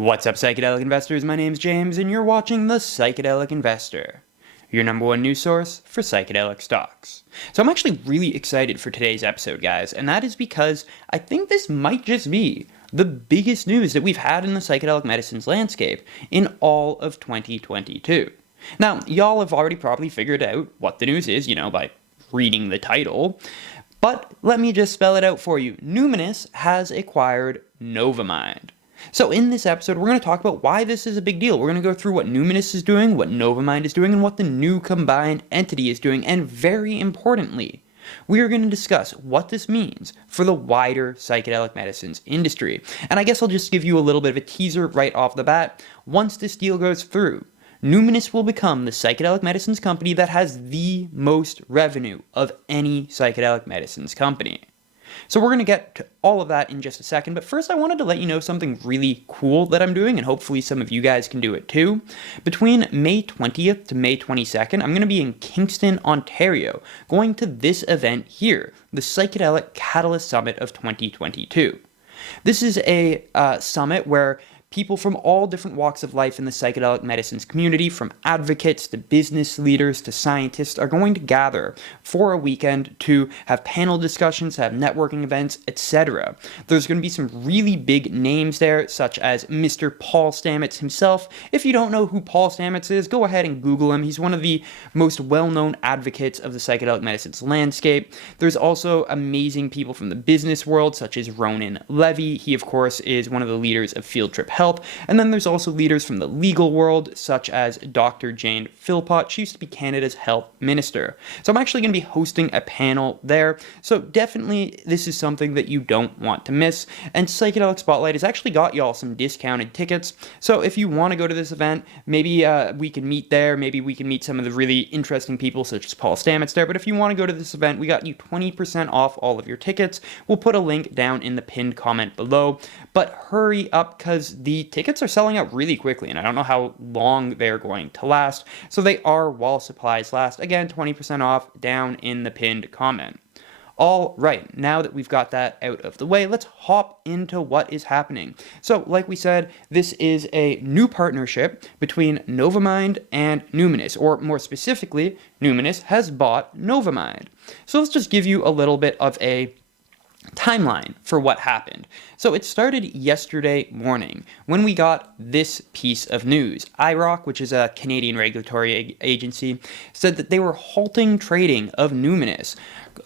What's up, Psychedelic Investors? My name's James, and you're watching the Psychedelic Investor, your number one news source for psychedelic stocks. So I'm actually really excited for today's episode, guys, and that is because I think this might just be the biggest news that we've had in the psychedelic medicines landscape in all of 2022. Now, y'all have already probably figured out what the news is, by reading the title, but let me just spell it out for you. Numinus has acquired Novamind. So in this episode, we're going to talk about why this is a big deal. We're going to go through what Numinus is doing, what Novamind is doing, and what the new combined entity is doing, and very importantly, we are going to discuss what this means for the wider psychedelic medicines industry. And I guess I'll just give you a little bit of a teaser right off the bat. Once this deal goes through, Numinus will become the psychedelic medicines company that has the most revenue of any psychedelic medicines company. So we're going to get to all of that in just a second, but first I wanted to let you know something really cool that I'm doing, and hopefully some of you guys can do it too. Between May 20th to May 22nd, I'm going to be in Kingston, Ontario, going to this event here, the Psychedelic Catalyst Summit of 2022. This is a summit where people from all different walks of life in the psychedelic medicines community, from advocates to business leaders to scientists, are going to gather for a weekend to have panel discussions, have networking events, etc. There's going to be some really big names there, such as Mr. Paul Stamets himself. If you don't know who Paul Stamets is, go ahead and Google him. He's one of the most well-known advocates of the psychedelic medicines landscape. There's also amazing people from the business world, such as Ronan Levy. He, of course, is one of the leaders of Field Trip Health. And then there's also leaders from the legal world, such as Dr. Jane Philpott. She used to be Canada's health minister. So I'm actually going to be hosting a panel there. So definitely this is something that you don't want to miss. And Psychedelic Spotlight has actually got y'all some discounted tickets. So if you want to go to this event, maybe we can meet there. Maybe we can meet some of the really interesting people, such as Paul Stamets there. But if you want to go to this event, we got you 20% off all of your tickets. We'll put a link down in the pinned comment below. But hurry up, because the tickets are selling out really quickly, and I don't know how long they're going to last. So they are while supplies last. Again, 20% off down in the pinned comment. All right, now that we've got that out of the way, let's hop into what is happening. So, like we said, this is a new partnership between Novamind and Numinus, or more specifically, Numinus has bought Novamind. So let's just give you a little bit of a timeline for what happened. So it started yesterday morning when we got this piece of news. IROC, which is a Canadian regulatory agency, said that they were halting trading of Numinus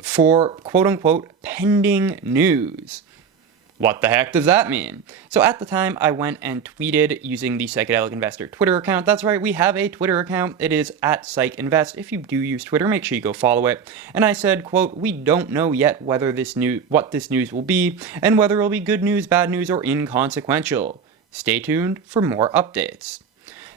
for quote-unquote pending news. What the heck does that mean? So at the time, I went and tweeted using the Psychedelic Investor Twitter account. That's right, we have a Twitter account. It is at PsychInvest. If you do use Twitter, make sure you go follow it. And I said, quote, "We don't know yet what this news will be, and whether it will be good news, bad news, or inconsequential. Stay tuned for more updates."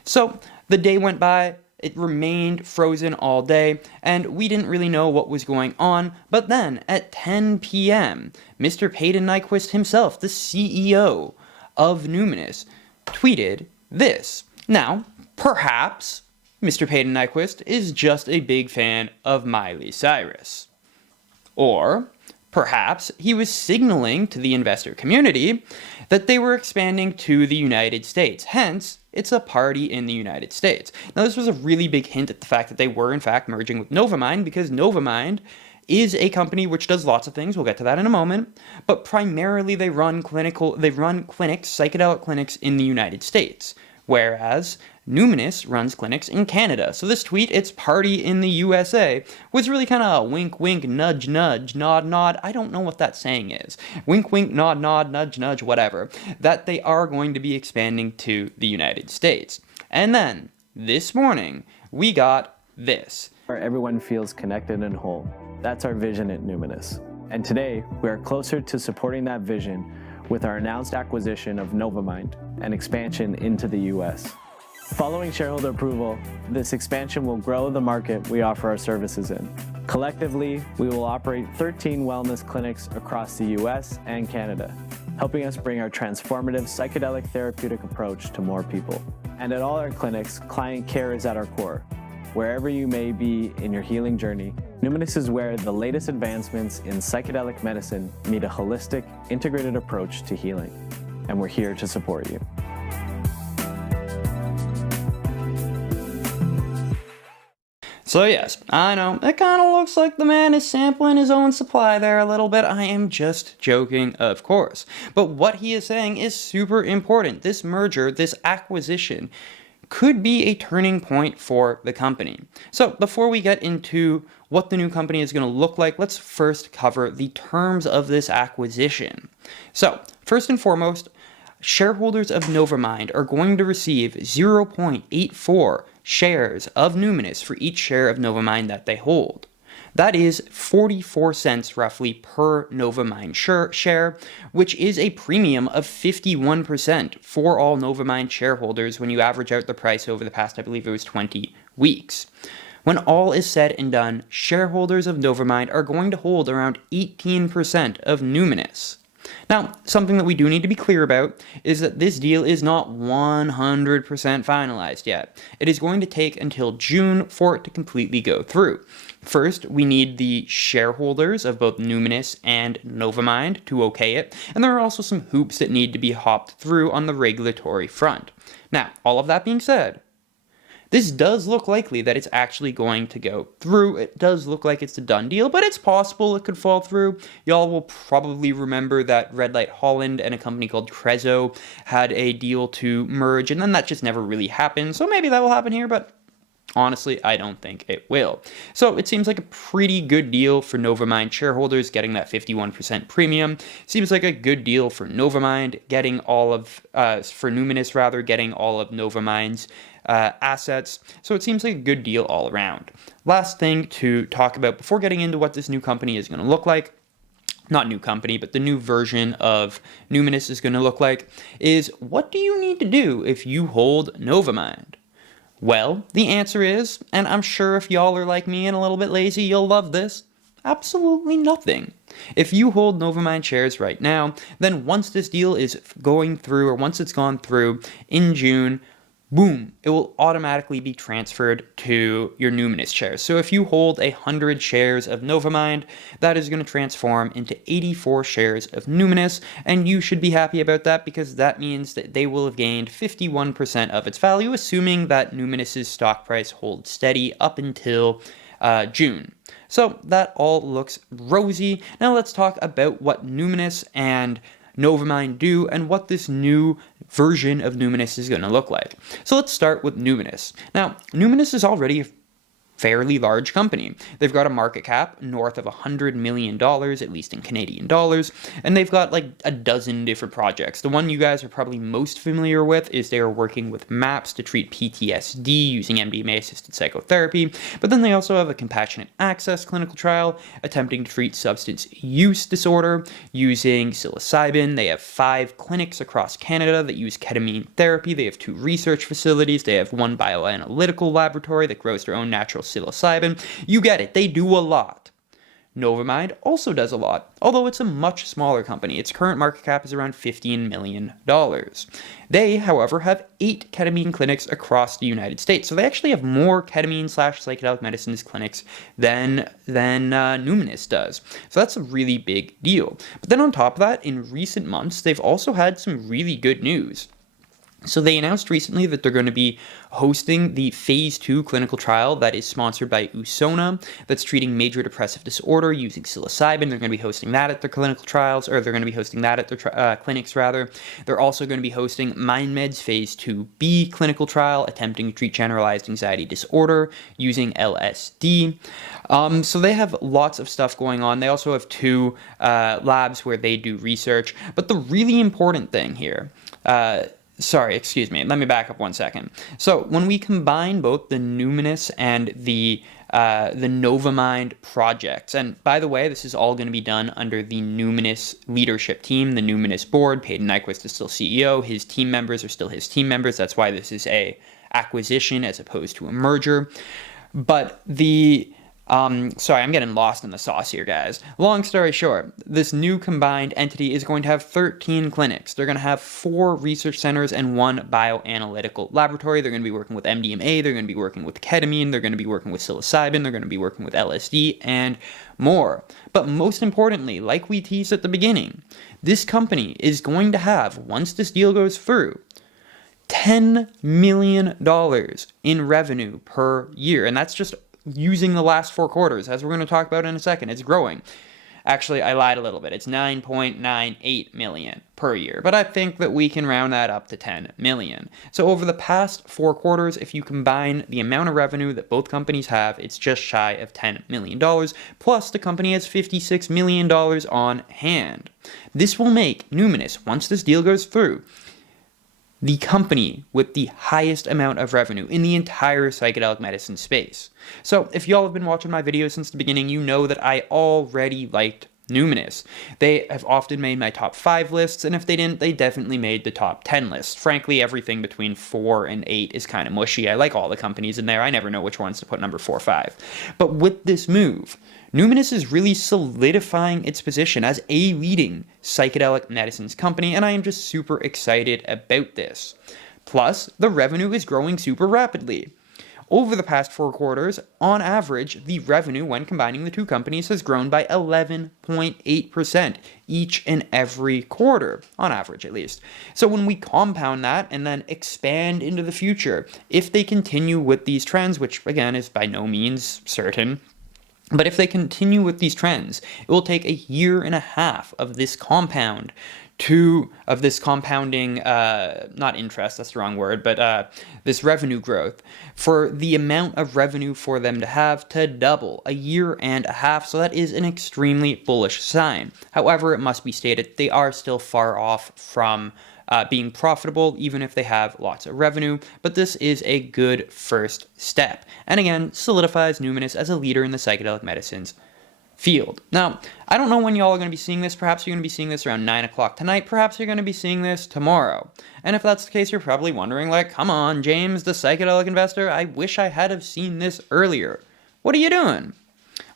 So the day went by. It remained frozen all day, and we didn't really know what was going on. But then, at 10 p.m., Mr. Payton Nyquist himself, the CEO of Numinus, tweeted this. Now, perhaps Mr. Payton Nyquist is just a big fan of Miley Cyrus. Or perhaps he was signaling to the investor community that they were expanding to the United States. Hence, it's a party in the United States. Now, this was a really big hint at the fact that they were, in fact, merging with Novamind, because Novamind is a company which does lots of things. We'll get to that in a moment. But primarily, they run clinics, psychedelic clinics in the United States, whereas Numinus runs clinics in Canada. So this tweet, "It's party in the USA," was really kind of a wink, wink, nudge, nudge, nod, nod. I don't know what that saying is. Wink, wink, nod, nod, nudge, nudge, whatever. That they are going to be expanding to the United States. And then, this morning, we got this. Where everyone feels connected and whole. That's our vision at Numinus. And today, we are closer to supporting that vision with our announced acquisition of Novamind and expansion into the US. Following shareholder approval, this expansion will grow the market we offer our services in. Collectively, we will operate 13 wellness clinics across the US and Canada, helping us bring our transformative psychedelic therapeutic approach to more people. And at all our clinics, client care is at our core. Wherever you may be in your healing journey, Numinus is where the latest advancements in psychedelic medicine meet a holistic, integrated approach to healing. And we're here to support you. So yes, I know, it kind of looks like the man is sampling his own supply there a little bit. I am just joking, of course. But what he is saying is super important. This merger, this acquisition, could be a turning point for the company. So before we get into what the new company is going to look like, let's first cover the terms of this acquisition. So first and foremost, shareholders of Novamind are going to receive 0.84 shares of Numinus for each share of Novamind that they hold. That is 44 cents roughly per Novamind share, which is a premium of 51% for all Novamind shareholders when you average out the price over the past, I believe it was 20 weeks. When all is said and done, shareholders of Novamind are going to hold around 18% of Numinus. Now, something that we do need to be clear about is that this deal is not 100% finalized yet. It is going to take until June for it to completely go through. First, we need the shareholders of both Numinus and Novamind to okay it, and there are also some hoops that need to be hopped through on the regulatory front. Now, all of that being said, this does look likely that it's actually going to go through. It does look like it's a done deal, but it's possible it could fall through. Y'all will probably remember that Red Light Holland and a company called Crezo had a deal to merge, and then that just never really happened. So maybe that will happen here, but honestly, I don't think it will. So it seems like a pretty good deal for Novamind shareholders getting that 51% premium. Seems like a good deal for Novamind getting all of, for Numinus rather, getting all of Novamind's assets. So it seems like a good deal all around. Last thing to talk about before getting into what this new company is going to look like, not new company, but the new version of Numinus is going to look like, is what do you need to do if you hold Novamind? Well, the answer is, and I'm sure if y'all are like me and a little bit lazy, you'll love this, absolutely nothing. If you hold Novamind shares right now, then once this deal is going through, or once it's gone through in June, boom, it will automatically be transferred to your Numinus shares. So if you hold 100 shares of Novamind, that is going to transform into 84 shares of Numinus, and you should be happy about that because that means that they will have gained 51% of its value, assuming that Numinus's stock price holds steady up until June. So that all looks rosy. Now let's talk about what Numinus and Novamind do and what this new version of Numinus is going to look like. So let's start with Numinus. Now, Numinus is already a fairly large company. They've got a market cap north of $100 million, at least in Canadian dollars, and they've got like a dozen different projects. The one you guys are probably most familiar with is they are working with MAPS to treat PTSD using MDMA-assisted psychotherapy, but then they also have a compassionate access clinical trial attempting to treat substance use disorder using psilocybin. They have 5 clinics across Canada that use ketamine therapy. They have 2 research facilities. They have 1 bioanalytical laboratory that grows their own natural psilocybin. You get it. They do a lot. Novamind also does a lot, although it's a much smaller company. Its current market cap is around $15 million. They, however, have 8 ketamine clinics across the United States, so they actually have more ketamine/psychedelic medicines clinics than Numinus does. So that's a really big deal. But then on top of that, in recent months, they've also had some really good news. So they announced recently that they're going to be hosting the phase 2 clinical trial that is sponsored by Usona that's treating major depressive disorder using psilocybin. They're going to be hosting that at their clinical trials, or they're going to be hosting that at their clinics rather. They're also going to be hosting MindMed's phase 2B clinical trial attempting to treat generalized anxiety disorder using LSD. So they have lots of stuff going on. They also have 2 labs where they do research. But the really important thing here, excuse me. Let me back up one second. So when we combine both the Numinus and the Novamind projects, and by the way, this is all going to be done under the Numinus leadership team, the Numinus board. Peyton Nyquist is still CEO. His team members are still his team members. That's why this is a acquisition as opposed to a merger. But sorry, I'm getting lost in the sauce here, guys. Long story short, this new combined entity is going to have 13 clinics. They're going to have 4 research centers and 1 bioanalytical laboratory. They're going to be working with MDMA. They're going to be working with ketamine. They're going to be working with psilocybin. They're going to be working with LSD and more. But most importantly, like we teased at the beginning, this company is going to have, once this deal goes through, $10 million in revenue per year. And that's just using the last 4 quarters, as we're going to talk about in a second. It's growing. Actually, I lied a little bit. It's 9.98 million per year, but I think that we can round that up to 10 million. So over the past 4 quarters, if you combine the amount of revenue that both companies have, it's just shy of $10 million, plus the company has $56 million on hand. This will make Numinus, once this deal goes through, the company with the highest amount of revenue in the entire psychedelic medicine space. So if y'all have been watching my videos since the beginning, you know that I already liked Numinus. They have often made my top 5 lists, and if they didn't, they definitely made the top 10 lists. Frankly, everything between 4 and 8 is kind of mushy. I like all the companies in there. I never know which ones to put number 4 or 5. But with this move, Numinus is really solidifying its position as a leading psychedelic medicines company, and I am just super excited about this. Plus, the revenue is growing super rapidly. Over the past 4 quarters, on average, the revenue when combining the two companies has grown by 11.8% each and every quarter, on average at least. So when we compound that and then expand into the future, if they continue with these trends, which again is by no means certain, but if they continue with these trends, it will take a year and a half of this compounding, not interest, that's the wrong word, but this revenue growth, for the amount of revenue for them to have to double, a year and a half. So that is an extremely bullish sign. However, it must be stated, they are still far off from being profitable, even if they have lots of revenue, but this is a good first step, and again, solidifies Numinus as a leader in the psychedelic medicines field. Now, I don't know when y'all are going to be seeing this. Perhaps you're going to be seeing this around 9 o'clock tonight. Perhaps you're going to be seeing this tomorrow. And if that's the case, you're probably wondering, like, come on, James, the Psychedelic Investor, I wish I had have seen this earlier. What are you doing?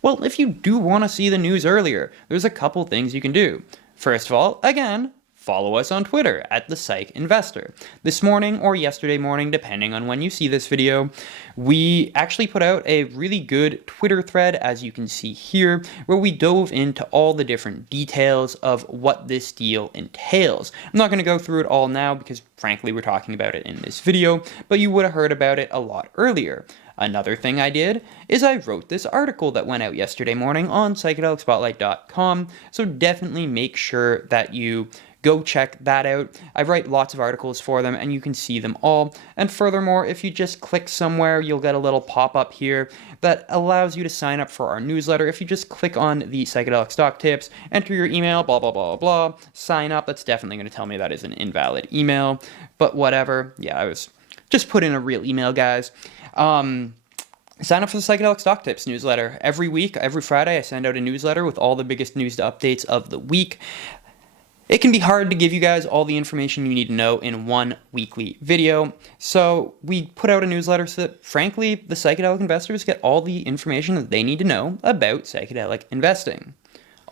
Well, if you do want to see the news earlier, there's a couple things you can do. First of all, again, follow us on Twitter at the Psych Investor. This morning or yesterday morning, depending on when you see this video, we actually put out a really good Twitter thread, as you can see here, where we dove into all the different details of what this deal entails. I'm not going to go through it all now because, frankly, we're talking about it in this video, but you would have heard about it a lot earlier. Another thing I did is I wrote this article that went out yesterday morning on psychedelicspotlight.com, so definitely make sure that you go check that out. I write lots of articles for them, and you can see them all. And furthermore, if you just click somewhere, you'll get a little pop-up here that allows you to sign up for our newsletter. If you just click on the Psychedelic Stock Tips, enter your email, blah, blah, blah, blah, sign up. That's definitely going to tell me that is an invalid email, but whatever. Yeah, I was just put in a real email, guys. Sign up for the Psychedelic Stock Tips newsletter. Every week, every Friday, I send out a newsletter with all the biggest news updates of the week. It can be hard to give you guys all the information you need to know in one weekly video, so we put out a newsletter so that, frankly, the psychedelic investors get all the information that they need to know about psychedelic investing.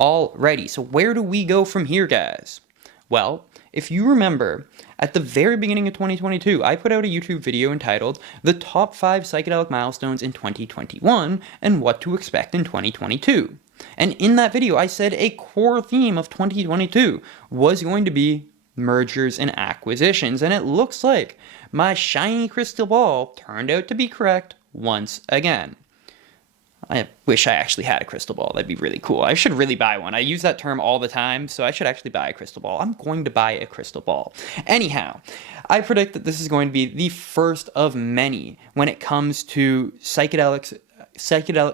Alrighty, so where do we go from here, guys? Well, if you remember, at the very beginning of 2022, I put out a YouTube video entitled The Top 5 Psychedelic Milestones in 2021 and What to Expect in 2022. And in that video, I said a core theme of 2022 was going to be mergers and acquisitions, and it looks like my shiny crystal ball turned out to be correct once again. I wish I actually had a crystal ball. That'd be really cool. I should really buy one. I use that term all the time, so I should actually buy a crystal ball. I'm going to buy a crystal ball. Anyhow, I predict that this is going to be the first of many when it comes to psychedelic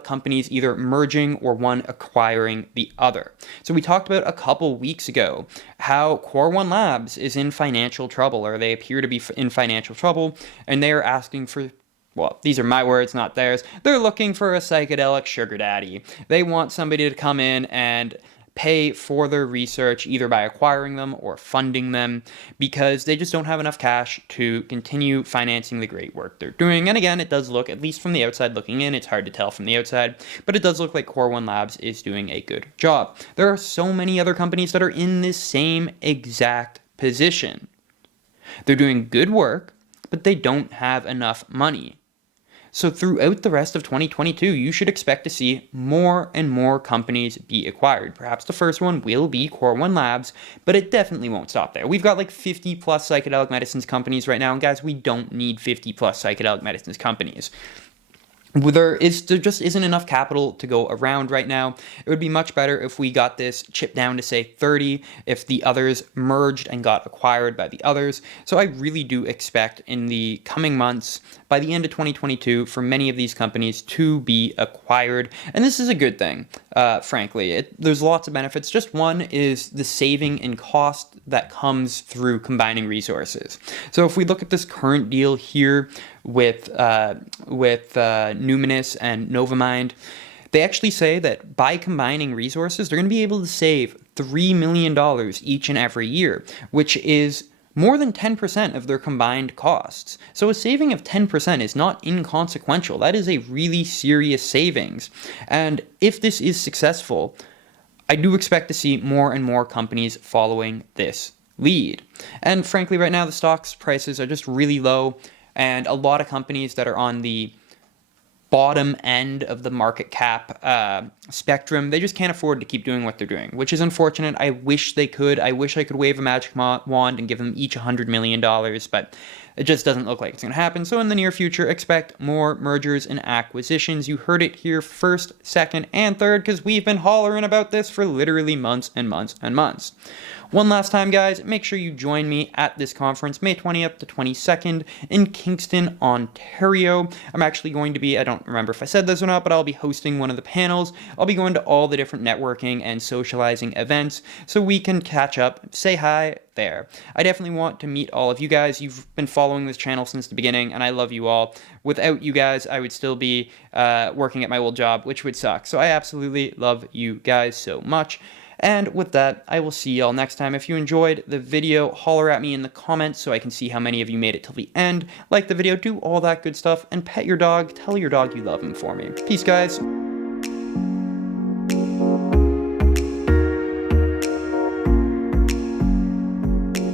companies either merging or one acquiring the other. So we talked about a couple weeks ago how Core One Labs is in financial trouble, or they appear to be in financial trouble, and they are asking for, well, these are my words, not theirs. They're looking for a psychedelic sugar daddy. They want somebody to come in and pay for their research either by acquiring them or funding them, because they just don't have enough cash to continue financing the great work they're doing. And again, it does look, at least from the outside looking in, it's hard to tell from the outside, but it does look like Core One Labs is doing a good job. There are so many other companies that are in this same exact position. They're doing good work, but they don't have enough money. So throughout the rest of 2022, you should expect to see more and more companies be acquired. Perhaps the first one will be Core One Labs, but it definitely won't stop there. We've got like 50 plus psychedelic medicines companies right now, and guys, we don't need 50 plus psychedelic medicines companies. there just isn't enough capital to go around right now. It would be much better if we got this chipped down to say 30, if the others merged and got acquired by the others. So I really do expect in the coming months, by the end of 2022, for many of these companies to be acquired. And this is a good thing, frankly. There's lots of benefits. Just one is the saving in cost that comes through combining resources. So if we look at this current deal here with Numinus and Novamind, they actually say that by combining resources, they're going to be able to save $3 million each and every year, which is more than 10% of their combined costs. So a saving of 10% is not inconsequential. That is a really serious savings. And if this is successful, I do expect to see more and more companies following this lead. And frankly, right now, the stocks prices are just really low, and a lot of companies that are on the bottom end of the market cap spectrum, they just can't afford to keep doing what they're doing, which is unfortunate. I wish they could. I wish I could wave a magic wand and give them each $100 million, but it just doesn't look like it's going to happen. So in the near future, expect more mergers and acquisitions. You heard it here first, second, and third, because we've been hollering about this for literally months and months and months. One last time, guys, make sure you join me at this conference, May 20th to 22nd in Kingston, Ontario. I'm actually going to be, I don't remember if I said this or not, but I'll be hosting one of the panels. I'll be going to all the different networking and socializing events so we can catch up, say hi there. I definitely want to meet all of you guys. You've been following this channel since the beginning, and I love you all. Without you guys, I would still be working at my old job, which would suck. So I absolutely love you guys so much. And with that, I will see y'all next time. If you enjoyed the video, holler at me in the comments so I can see how many of you made it till the end. Like the video, do all that good stuff, and pet your dog. Tell your dog you love him for me. Peace, guys.